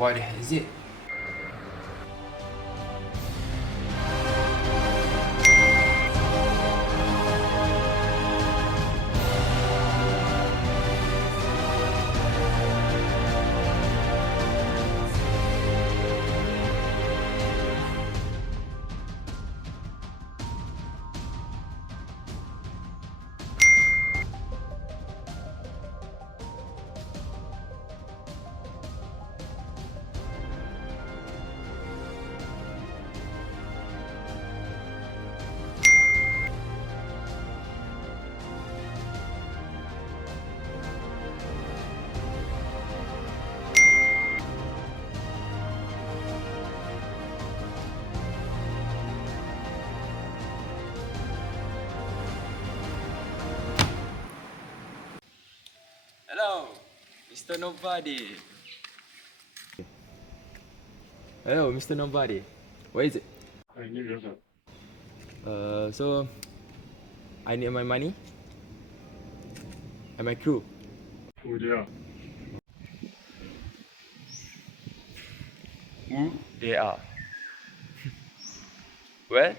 What the hell is it? Hello, Mr. Nobody. Hello, Mr. Nobody. What is it? I need your help. So I need my money and my crew. Who they are? Who they are? Well,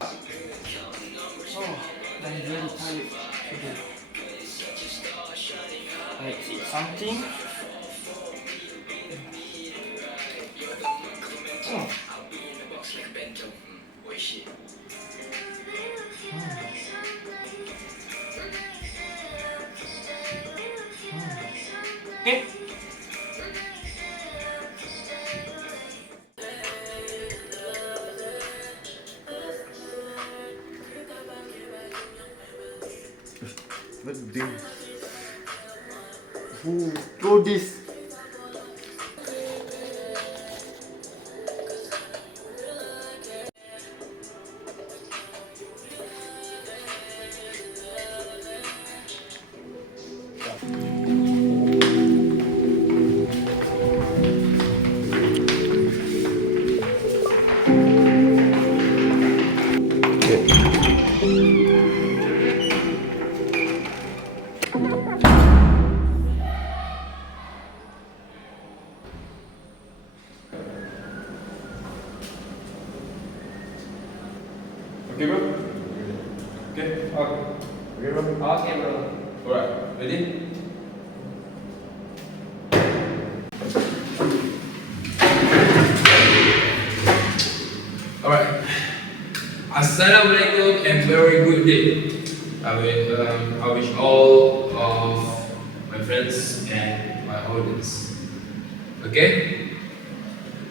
I'm very tired today. Let's eat something. Oh. Okay. What's this? Who throw this? okay, bro. Okay, Okay, bro. Okay, bro. alright, ready? Alright. Assalamualaikum and very good day. I wish all of my friends and my audience. Okay?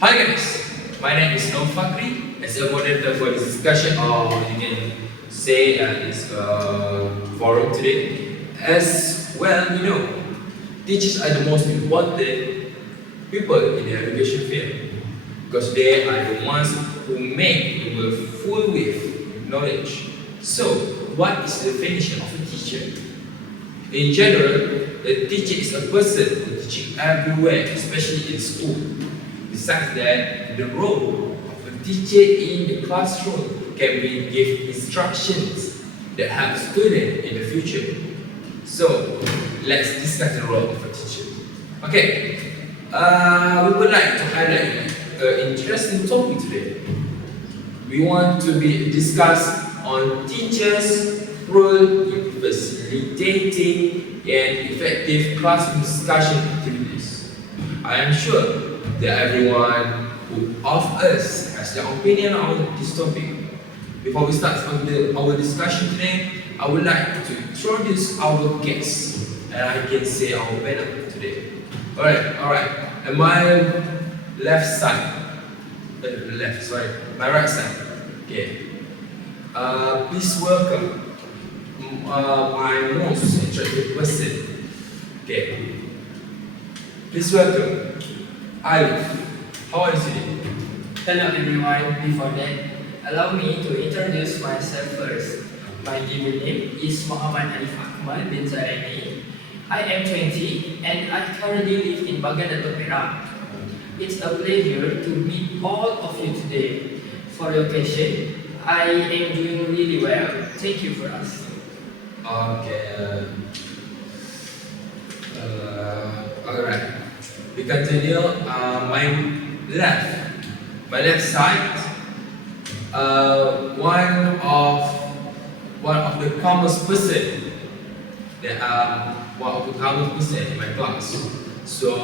Hi guys, my name is Nom Fakri. As a moderator for this discussion, or you can say this forum today. As well, you know, teachers are the most important people in the education field because they are the ones who make the world full with knowledge. So, what is the definition of a teacher? In general, a teacher is a person who teaches everywhere, especially in school. Besides that, the role of a teacher in the classroom can be give instructions that help students in the future. So, let's discuss the role of a teacher. Okay, we would like to highlight an interesting topic today. We want to discuss on teachers' role in facilitating and effective classroom discussion activities. I am sure that everyone of us has their opinion on this topic. Before we start our discussion today, I would like to introduce our guests, and I can say our panel today. Alright. And my left side, my right side. Okay. Please welcome my most attractive person. Okay. Please welcome Alif. How are you today? Hello everyone. Before that, allow me to introduce myself first. My given name is Muhammad Alif Akmal bin Zareni. I am 20 and I currently live in Baghdad, Iraq. It's a pleasure to meet all of you today. For your question, I am doing really well. Thank you for asking. Okay. Alright. We continue. My left side. One of the common person in my class. So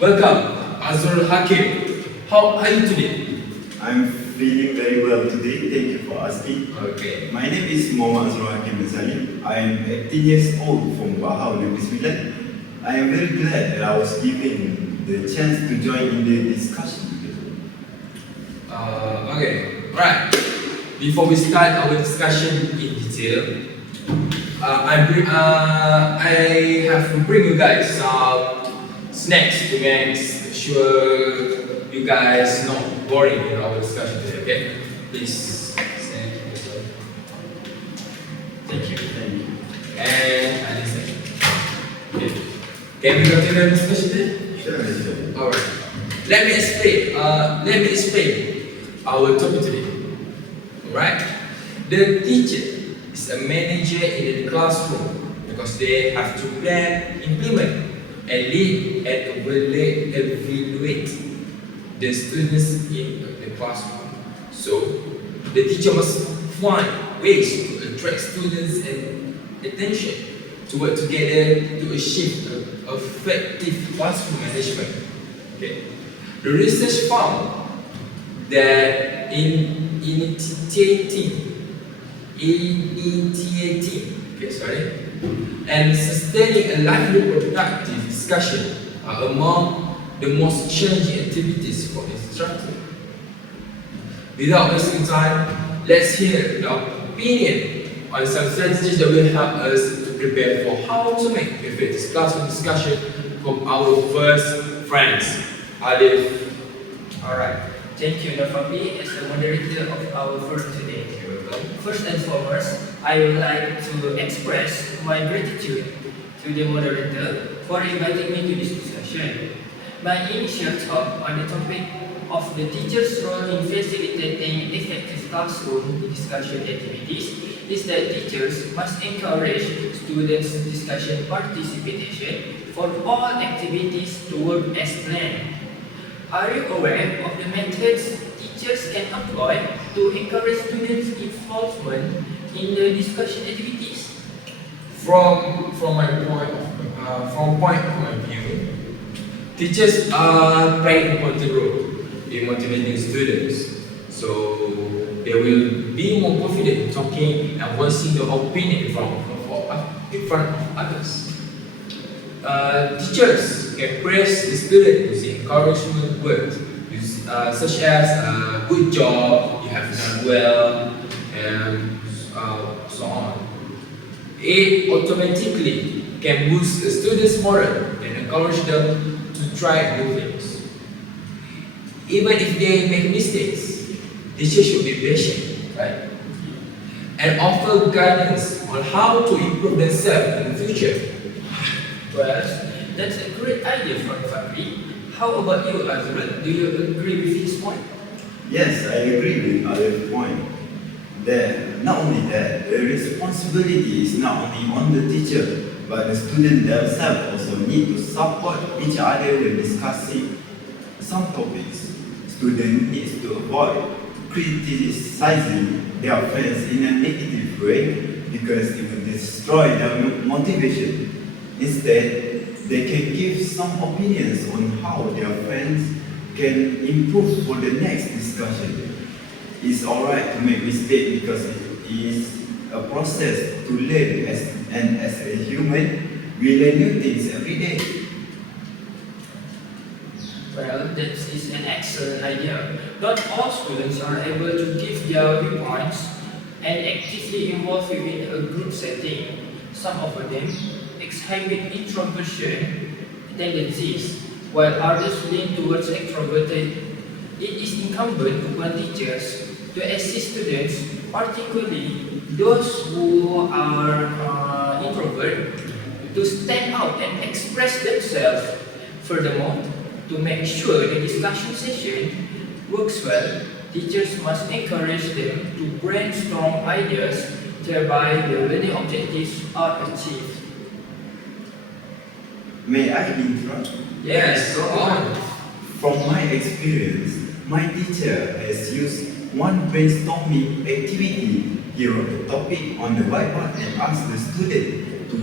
welcome, Azrul Hakim. How are you today? I'm feeling very well today. Thank you for asking. Okay. My name is Muhammad Azrul Hakim Salim. I am 18 years old from Bahau, Negeri Sembilan. I am very glad that I was given the chance to join in the discussion. Okay. Right. Before we start our discussion in detail, I have to bring you guys some snacks to make sure you guys not boring in our discussion today. Okay? Please stand yourself. Thank you. And listen. Okay. Can we continue the discussion today? Sure. Alright. Let me explain our topic today. Alright? The teacher is a manager in the classroom because they have to plan, implement, and lead and evaluate the students in the classroom. So, the teacher must find ways to attract students and attention to work together to achieve effective classroom management. Okay. The research found that initiating and sustaining a lively productive discussion are among the most challenging activities for instructor. Without wasting time, let's hear the opinion on some strategies that will help us to prepare for how to make effective classroom discussion from our first friends, Alif. Alright. Thank you, Nafabi, as the moderator of our forum today. First and foremost, I would like to express my gratitude to the moderator for inviting me to this discussion. My initial talk on the topic of the teacher's role in facilitating effective classroom discussion activities is that teachers must encourage students' discussion participation for all activities to work as planned. Are you aware of the methods teachers can employ to encourage students' involvement in the discussion activities? From point of my view, teachers are playing an important role in motivating students, so they will be more confident in talking and voicing their opinion in front of others. Teachers can praise the student using encouragement words, such as "good job," "you have done well," and so on. It automatically can boost the students' morale and encourage them to try new things. Even if they make mistakes, teachers should be patient, right? And offer guidance on how to improve themselves in the future. Well, that's a great idea from Fakri. How about you, Azrul? Do you agree with his point? Yes, I agree with Alif's point. Not only that, the responsibility is not only on the teacher, but the student themselves also need to support each other when discussing some topics. Student needs to avoid criticizing their friends in a negative way because it will destroy their motivation. Instead, they can give some opinions on how their friends can improve for the next discussion. It's alright to make mistakes because it is a process to learn as a human, we learn new things every day. Well, that is an excellent idea. Not all students are able to give their viewpoints and actively involved within a group setting. Some of them exhibit introversion tendencies, while others lean towards extroverted. It is incumbent upon teachers to assist students, particularly those who are introvert, to stand out and express themselves. Furthermore, to make sure the discussion session works well, teachers must encourage them to brainstorm ideas, thereby the learning objectives are achieved. May I interrupt? Yes, go on. From my experience, my teacher has used one brainstorming activity here on the topic on the whiteboard and asked the student to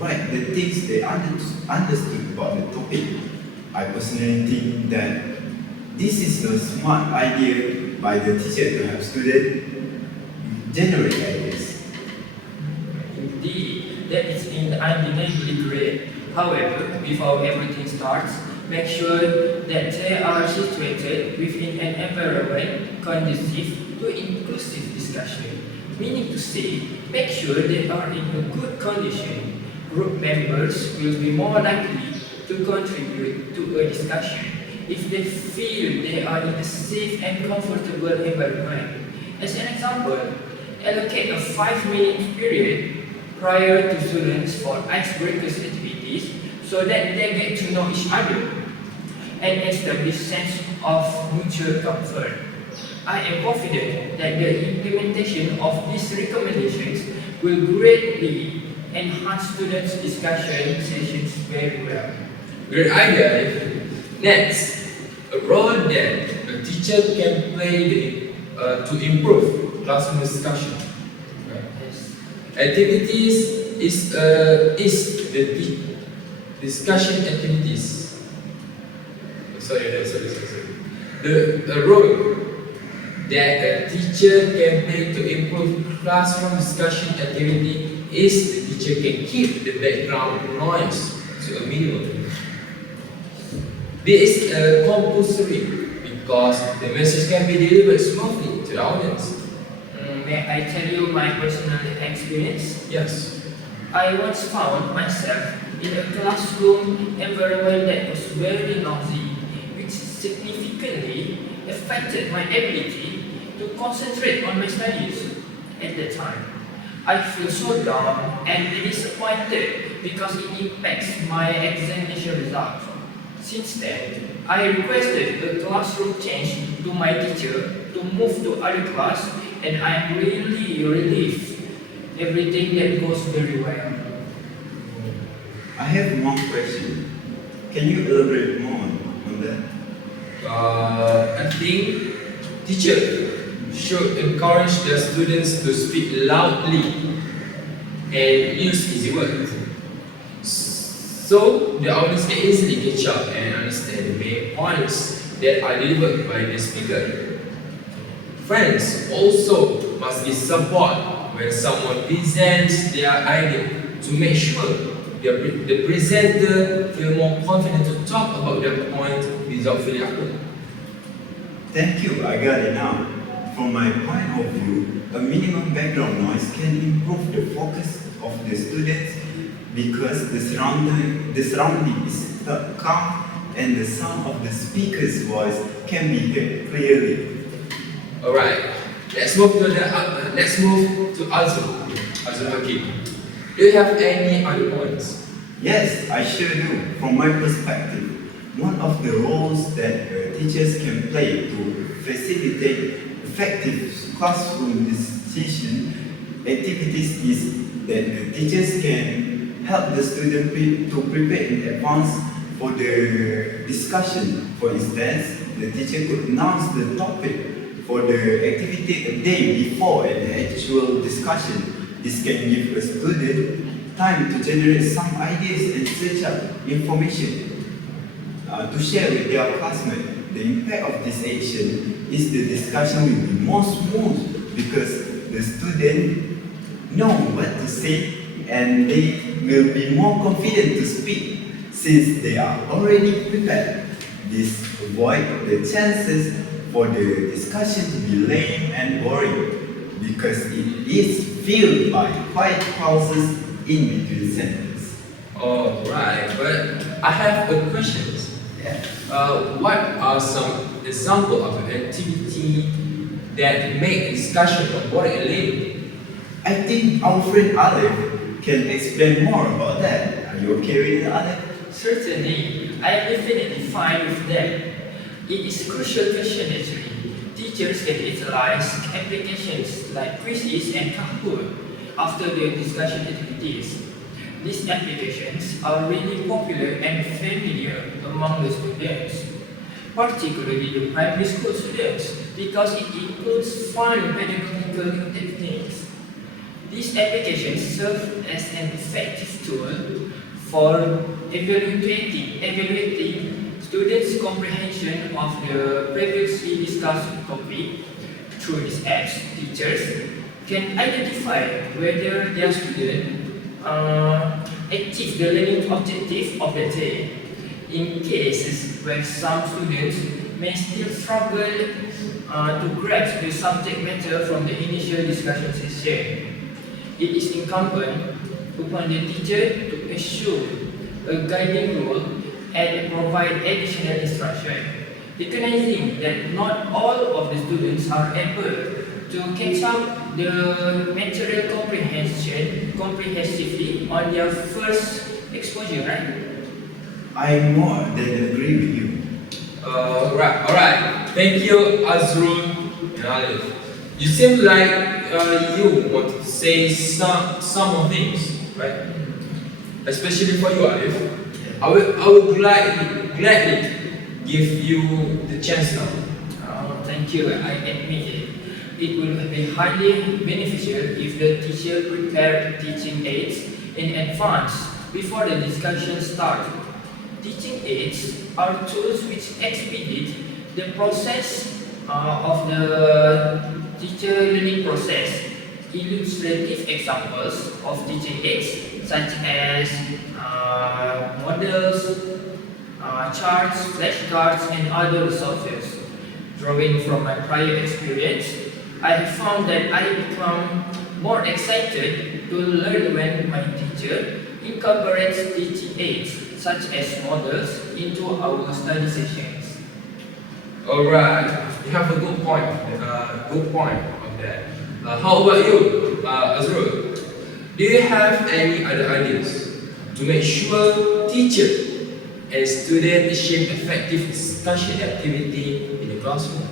write the things they understood about the topic. I personally think that this is a smart idea by the teacher to help students generate ideas. Indeed, that is undeniably great. However, before everything starts, make sure that they are situated within an environment conducive to inclusive discussion. Meaning to say, make sure they are in a good condition. Group members will be more likely to contribute to a discussion if they feel they are in a safe and comfortable environment. As an example, allocate a 5-minute period prior to students for icebreakers activities so that they get to know each other and establish sense of mutual comfort. I am confident that the implementation of these recommendations will greatly enhance students' discussion sessions very well. Great idea. Next, a role that a teacher can play to improve classroom discussion. Yes. Activities is the discussion activities. Sorry. The role that a teacher can play to improve classroom discussion activity is the teacher can keep the background noise to a minimum. This is compulsory because the message can be delivered smoothly to the audience. May I tell you my personal experience? Yes. I once found myself in a classroom environment that was very noisy, which significantly affected my ability to concentrate on my studies at the time. I feel so down and disappointed because it impacts my examination results. Since then, I requested a classroom change to my teacher to move to other class, and I am really relieved. Everything that goes very well. I have one question. Can you elaborate more on that? I think teacher should encourage their students to speak loudly and use easy words, so the audience can easily catch up and understand the main points that are delivered by the speaker. Friends also must give support when someone presents their idea to make sure the presenter feel more confident to talk about their point without feeling awkward. Thank you, I got it now. From my point of view, a minimum background noise can improve the focus of the students because the surrounding is calm and the sound of the speaker's voice can be heard clearly. Alright, let's move to Azul Hakim. Do you have any other points? Yes, I sure do. From my perspective, one of the roles that teachers can play to facilitate effective classroom decision activities is that the teachers can help the student to prepare in advance for the discussion. For instance, the teacher could announce the topic for the activity a day before an actual discussion. This can give a student time to generate some ideas and search up information to share with their classmates. The impact of this action is the discussion will be more smooth because the student know what to say and they will be more confident to speak since they are already prepared. This avoids the chances for the discussion to be lame and boring because it is filled by quiet pauses in between sentences. Alright, but I have a question. What are some examples of activity that make discussion boring and lame? I think our friend Aleph can explain more about that. Are you okay with it, Aleph? Certainly, I am definitely fine with that. It is a crucial question actually. Teachers can utilize applications like quizzes and Kahoot after their discussion activities. these applications are really popular and familiar among the students, particularly the primary school students, because it includes fun pedagogical techniques. These applications serve as an effective tool for evaluating students' comprehension of the previously discussed topic. Through these apps, teachers can identify whether their student achieve the learning objective of the day. In cases where some students may still struggle to grasp the subject matter from the initial discussion session, it is incumbent upon the teacher to assume a guiding role and provide additional instruction, recognizing that not all of the students are able to catch up the material comprehensively on their first exposure, right? I more than agree with you. Alright. Thank you, Azrul and Alif. You seem like you want to say some more things, right? Especially for you, Alif. I will gladly give you the chance now. Thank you. I admit it will be highly beneficial if the teacher prepare teaching aids in advance before the discussion starts. Teaching aids are tools which expedite the process of the teacher learning process. Illustrative examples of teaching aids such as models, charts, flashcards, and other resources. Drawing from my prior experience, I have found that I become more excited to learn when my teacher incorporates teaching aids such as models into our study sessions. Alright, you have a good point. Good point of that. How about you, Azrul? Do you have any other ideas to make sure teacher and student achieve effective discussion activity in the classroom?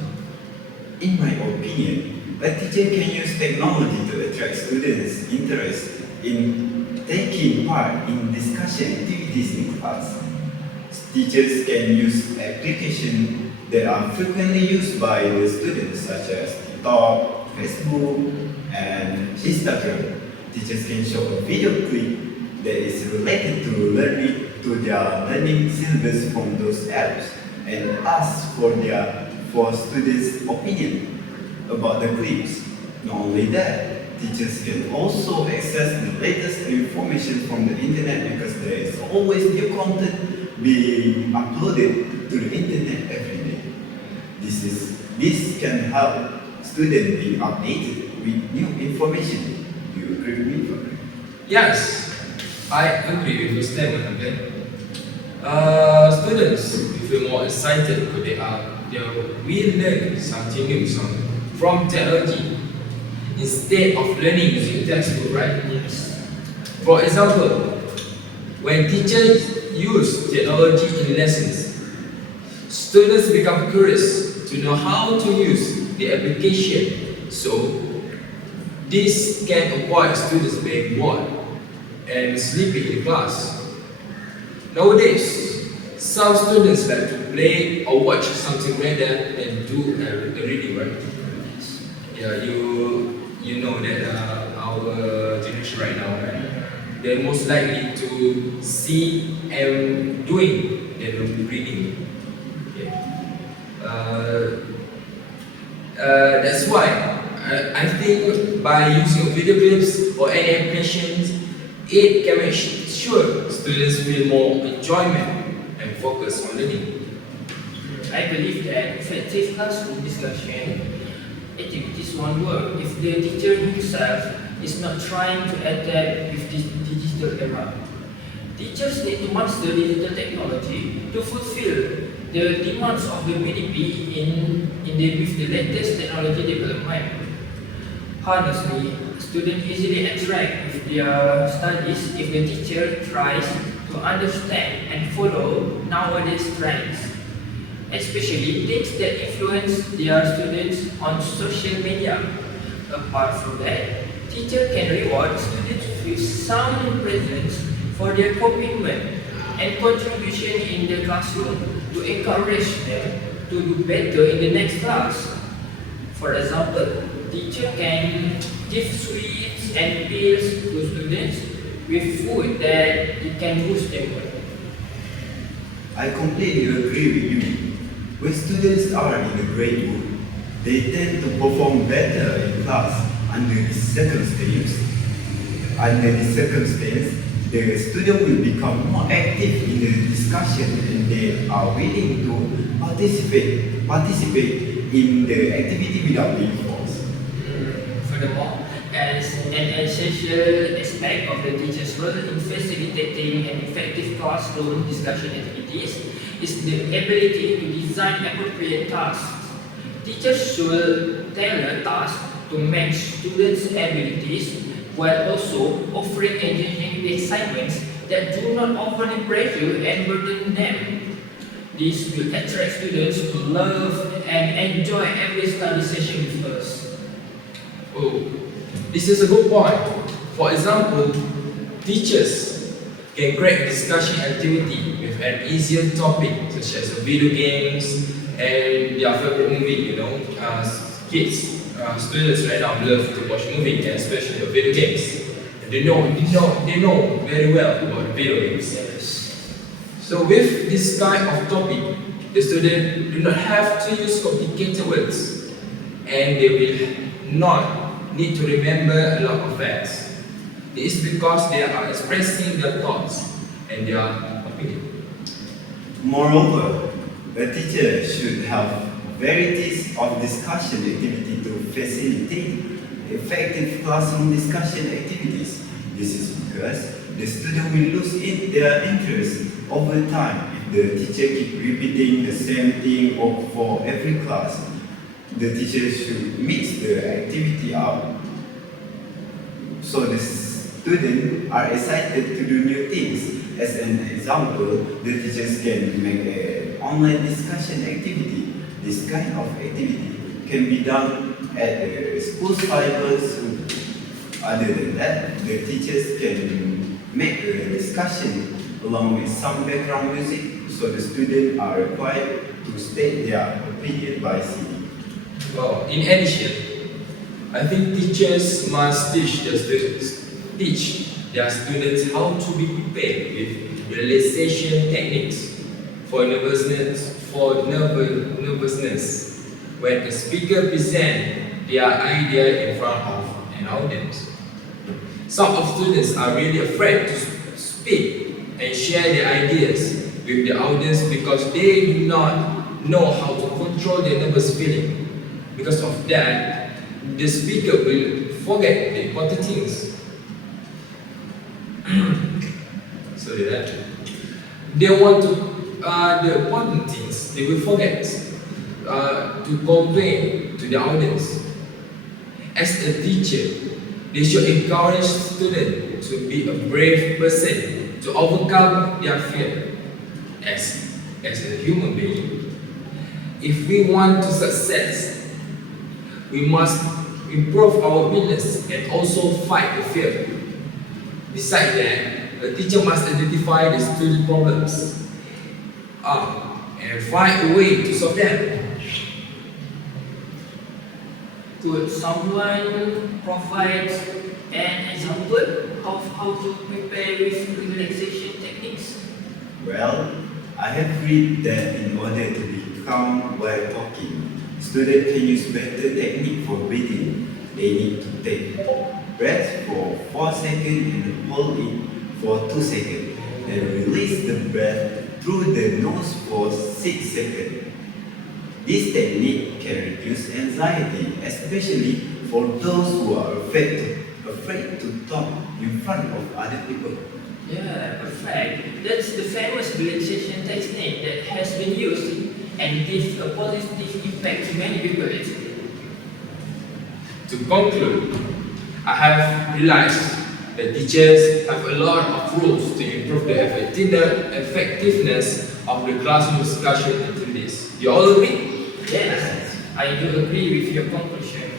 In my opinion, a teacher can use technology to attract students' interest in taking part in discussion activities in class. Teachers can use applications that are frequently used by the students, such as TikTok, Facebook, and Instagram. Teachers can show a video clip that is related to their learning syllabus from those apps and ask for students' opinion about the clips. Not only that, teachers can also access the latest information from the internet because there is always new content being uploaded to the internet every day. This can help students be updated with new information. Do you agree with me, Fabric? Yes, I agree with your statement, okay? Students feel more excited because they will learn something new from technology instead of learning using textbook, right? Yes. For example, when teachers use technology in lessons, students become curious to know how to use the application. So, this can avoid students being bored and sleeping in class. Nowadays, some students like to play or watch something rather than do a reading, right? Yeah, you know that our generation right now, right? They're most likely to see and doing than reading. Yeah. That's why I think by using video clips or any applications, it can make sure students feel more enjoyment and focus on learning. I believe that effective classroom discussion activities won't work if the teacher himself is not trying to adapt with this digital era. Teachers need to master digital technology to fulfill the demands of the BDP with the latest technology development. Honestly, students easily attract with their studies if the teacher tries to understand and follow nowadays trends, especially things that influence their students on social media. Apart from that, teacher can reward students with some presents for their commitment and contribution in the classroom to encourage them to do better in the next class. For example, teacher can give sweets and pills to students with food that it can boost their mood. I completely agree with you. When students are in a great mood, they tend to perform better in class under this circumstance. Under this circumstance, the student will become more active in the discussion and they are willing to participate in the activity without being forced. Furthermore, as an essential aspect of the teacher's role in facilitating an effective classroom discussion activities is the ability to design appropriate tasks. Teachers should tailor tasks to match students' abilities while also offering engaging assignments that do not overly pressure and burden them. This will attract students to love and enjoy every study session with us. Oh, this is a good point. For example, teachers can create a discussion activity with an easier topic such as video games and their favorite movie. Students right now love to watch movies, and especially the video games. They know very well about video games. So with this kind of topic, the student do not have to use complicated words, and they will not need to remember a lot of facts. It is because they are expressing their thoughts and their opinion. Moreover, a teacher should have varieties of discussion activity to facilitate effective classroom discussion activities. This is because the student will lose their interest over time if the teacher keeps repeating the same thing for every class. The teacher should mix the activity up so the students are excited to do new things. As an example, the teachers can make an online discussion activity. This kind of activity can be done at the school syllabus. Other than that, the teachers can make a discussion along with some background music, so the students are required to state their opinion by singing. Well, in addition, I think teachers must teach their students how to be prepared with relaxation techniques for nervousness when a speaker presents their idea in front of an audience. Some of students are really afraid to speak and share their ideas with the audience because they do not know how to control their nervous feeling. Because of that, the speaker will forget the important things. Sorry that. They want to the important things they will forget to convey to the audience. As a teacher, they should encourage students to be a brave person to overcome their fear. As a human being, if we want to success, we must improve our willingness and also fight the fear. Besides that, a teacher must identify the student problems and find a way to solve them. Could someone provide an example of how to prepare with relaxation techniques? Well, I have read that in order to be calm while talking, students can use better technique for breathing. They need to take breath for 4 seconds and hold it for 2 seconds, then release the breath through the nose for 6 seconds. This technique can reduce anxiety, especially for those who are afraid to talk in front of other people. Yeah, perfect. That's the famous relaxation technique that has been used and gives a positive impact to many people. To conclude, I have realized that teachers have a lot of rules to improve the effectiveness of the classroom discussion activities. You all agree? Yes, I do agree with your conclusion.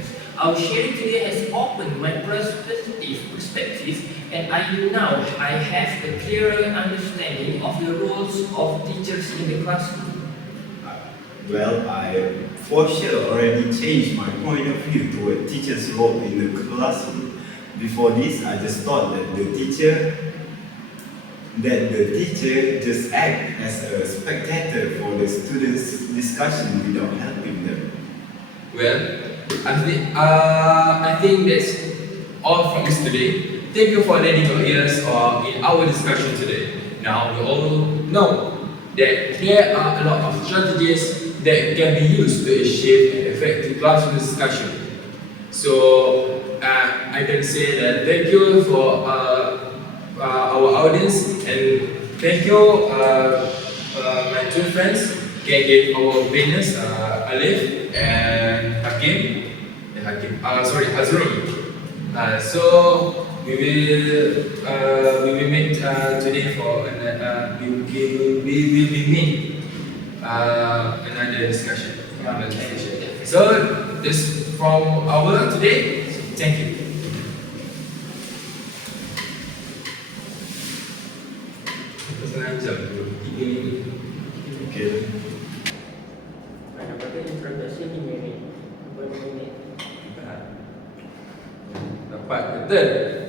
Our sharing today has opened my perspective, and now I have a clearer understanding of the roles of teachers in the classroom. Well, I for sure already changed my point of view toward teacher's role in the classroom. Before this, I just thought that the teacher just act as a spectator for the students' discussion without helping them. Well, I think that's all from us today. Thank you for lending your ears in our discussion today. Now we all know that there are a lot of strategies that can be used to achieve an effective classroom discussion. So I can say that thank you for our audience, and thank you my two friends, K our winners, Alif and Hakim. Azrul. So we will meet today for we will meet another discussion. So this from our today. Thank you. Okay. Ada pada introduksi ini berminit. Dapat betul.